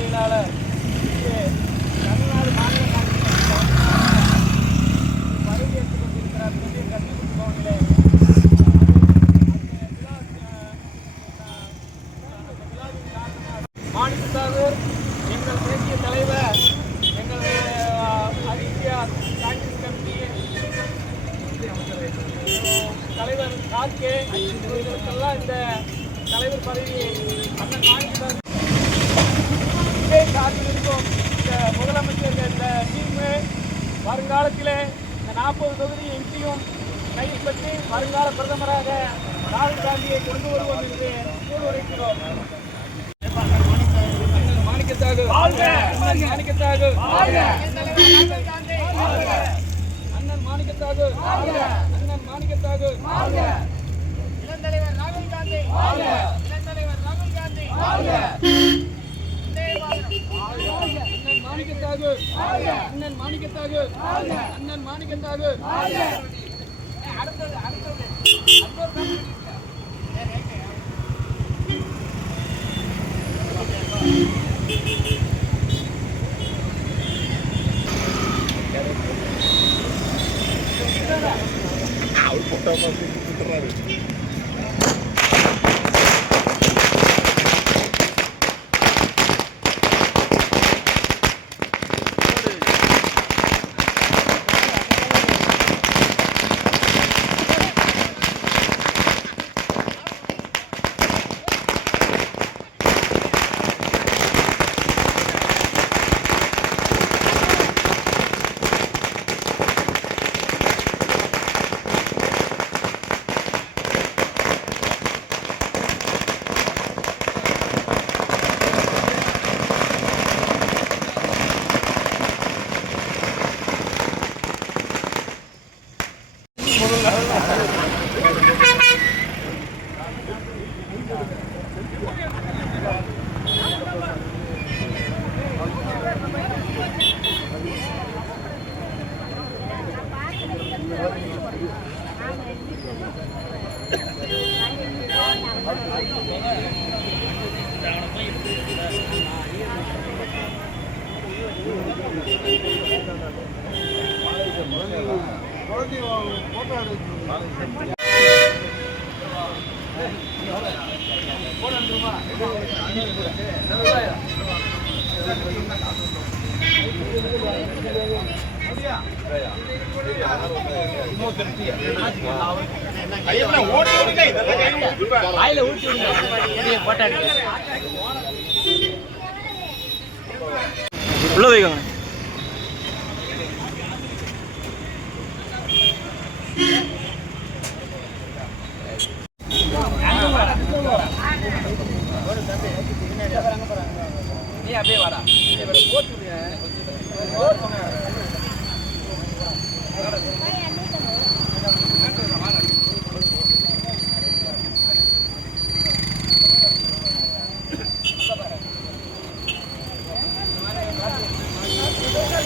செயலாளர் தமிழ்நாடு மாநில பதவியேற்றுக் கொண்டிருக்கிறார் கண்டிப்பு பவனிலே மாணிக்கத்தாகூர் எங்கள் தேசிய தலைவர், எங்கள் இந்தியா காங்கிரஸ் கமிட்டியின் தலைவர் கார்கே இவர்களுக்கெல்லாம் இந்த தலைவர் பதவியை அண்ணன் மாணிக்கத்தாகூர் சார்பில் இருக்கும் இந்த முதலமைச்சர் இந்த டீமு வருங்காலத்திலே இந்த 40 தொகுதி எம்பியும் கைப்பற்றி வருங்கால பிரதமராக ராகுல் காந்தியை கொண்டு வருவோம் என்று கூறுகிறோம். மாணிக்கத்தாகூர் மாணிக்கத்தாகூர் அண்ணன் மாணிக்கத்தாகூர் அண்ணன் மாணிக்கத்தாகூர் இளந்தலைவர் ராகுல் காந்தி இளந்தலைவர் ராகுல் காந்தி அண்ணன் மாணிக்கத்தாகூர் அண்ணன் மாணிக்கத்தாகூர் அண்ணன் மாணிக்கத்தாகூர் அடுத்தது உள்ள வைக்கணும். நீ அப்படியே வாடா போட்டு